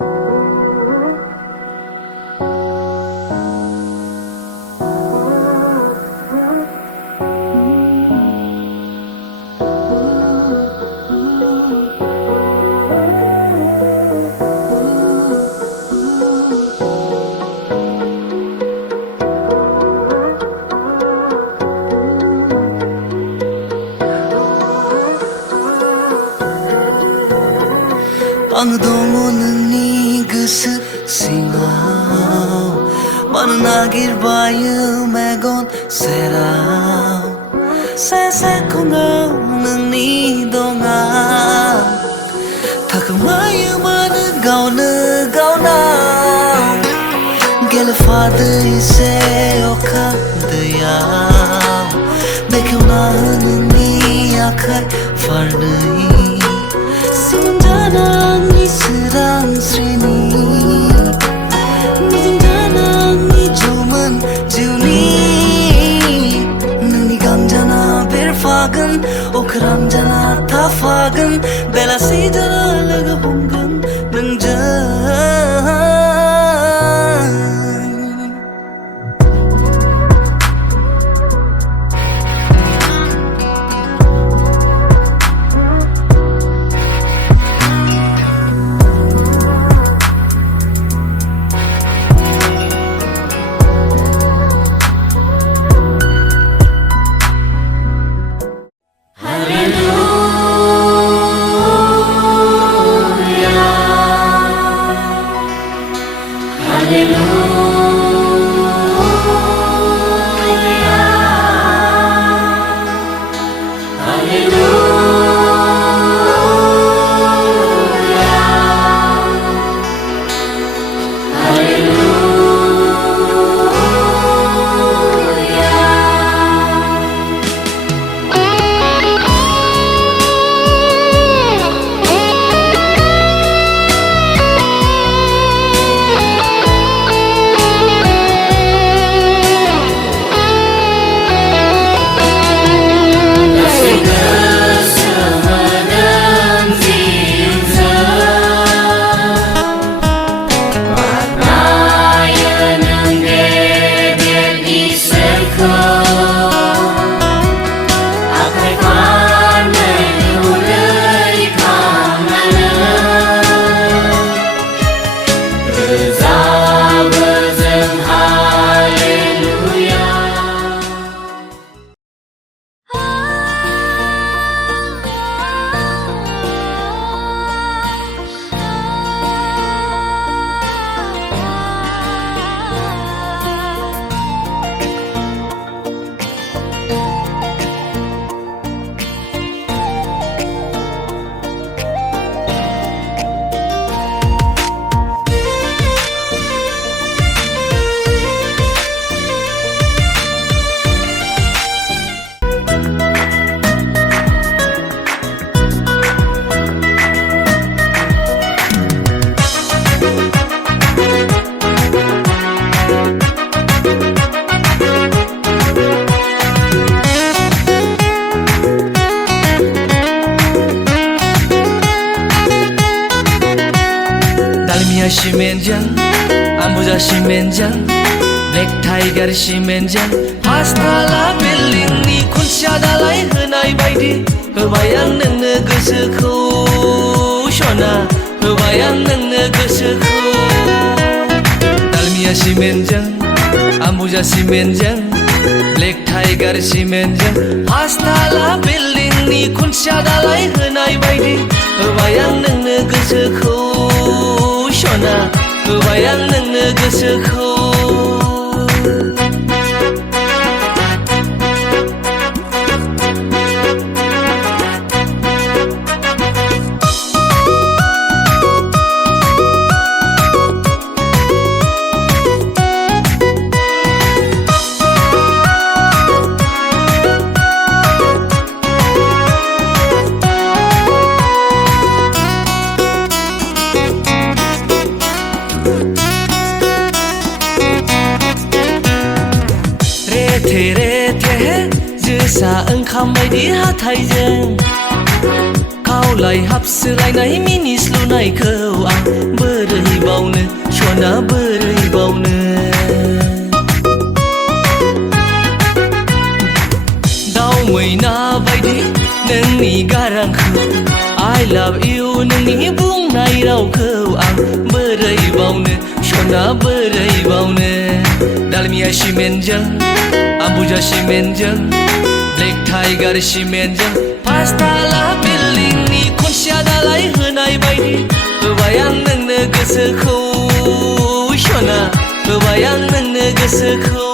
आं दङ नोंनि गोसो सिङाव मानो नागिरबायो मेगन सेराव से खनाव नोंनि दङा थाखोमायो मानो गावनो गावनाव गेलेफादो एसे अखा दैयाव बेखेवना हो नोंनि आखाइ फारनै Sinjanangni serang srini Nijinjanangni joman juni Nungni gangjana berfagan Okram jana tafagan Belasi jana laga hungan Nungjan Simenjang, Ambuja Simenjang, Black Tiger Simenjang, Pastala building ni kunci dalai henai baidi, kebayang nengno gosoku, Shona, kebayang nengno gosoku. Dalmia Simenjang, Ambuja Simenjang, Black Tiger Simenjang, Pastala building ni kunci dalai henai baidi, kebayang nengno gosoku. Shona, kebayang nengno gosoku. Tere जोसा ओंखाम बायदि हाथायजों गावलाय हाबसोलायनाय मिनिस्लुनायखौ आं बोरै बावनो सना बोरै बावनो दाउ मैना बायदि नोंनि गारांखौ I love you नोंनि बुंनाय रावखौ आं बोरै बावनो सना बोरै बावनो दालमिया सिमेन्टजों आम्बुजा सिमेन्टजों ब्लेक टाइगार सिमेन्टजों पासताला बिल्डिंनि खुन्थिया दालाय होनाय बायदि होबाय आं नोंनो गोसोखौ सना होबाय आं नोंनो गोसोखौ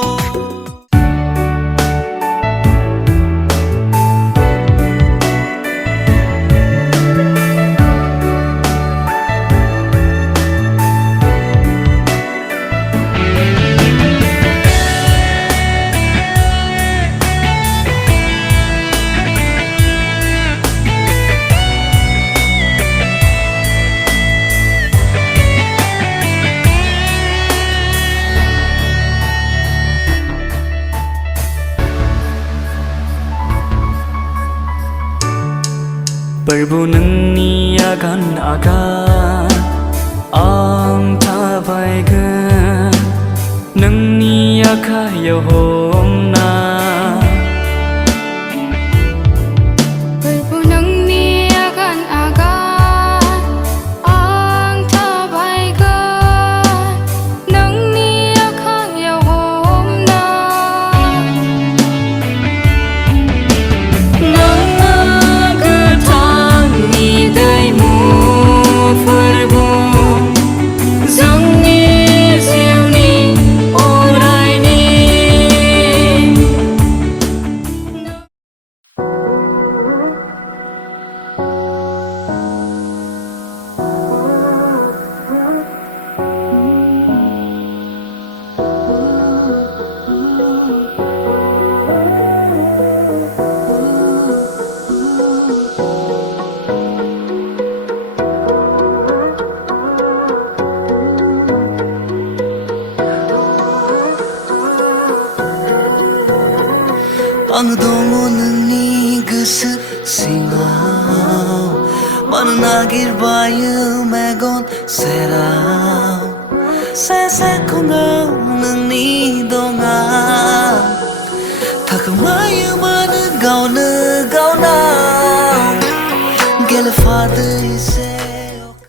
Perbu nोंनि आगान आगान आं थाबायगोन नोंनि आखायाव हमना Perbu nोंनि आगान आगान आं थाबायगोन नोंनि आखायाव हमना आं दङ नोंनि गोसो सिङाव मानो नागिरबायो मेगन सेराव से खनाव नोंनि दं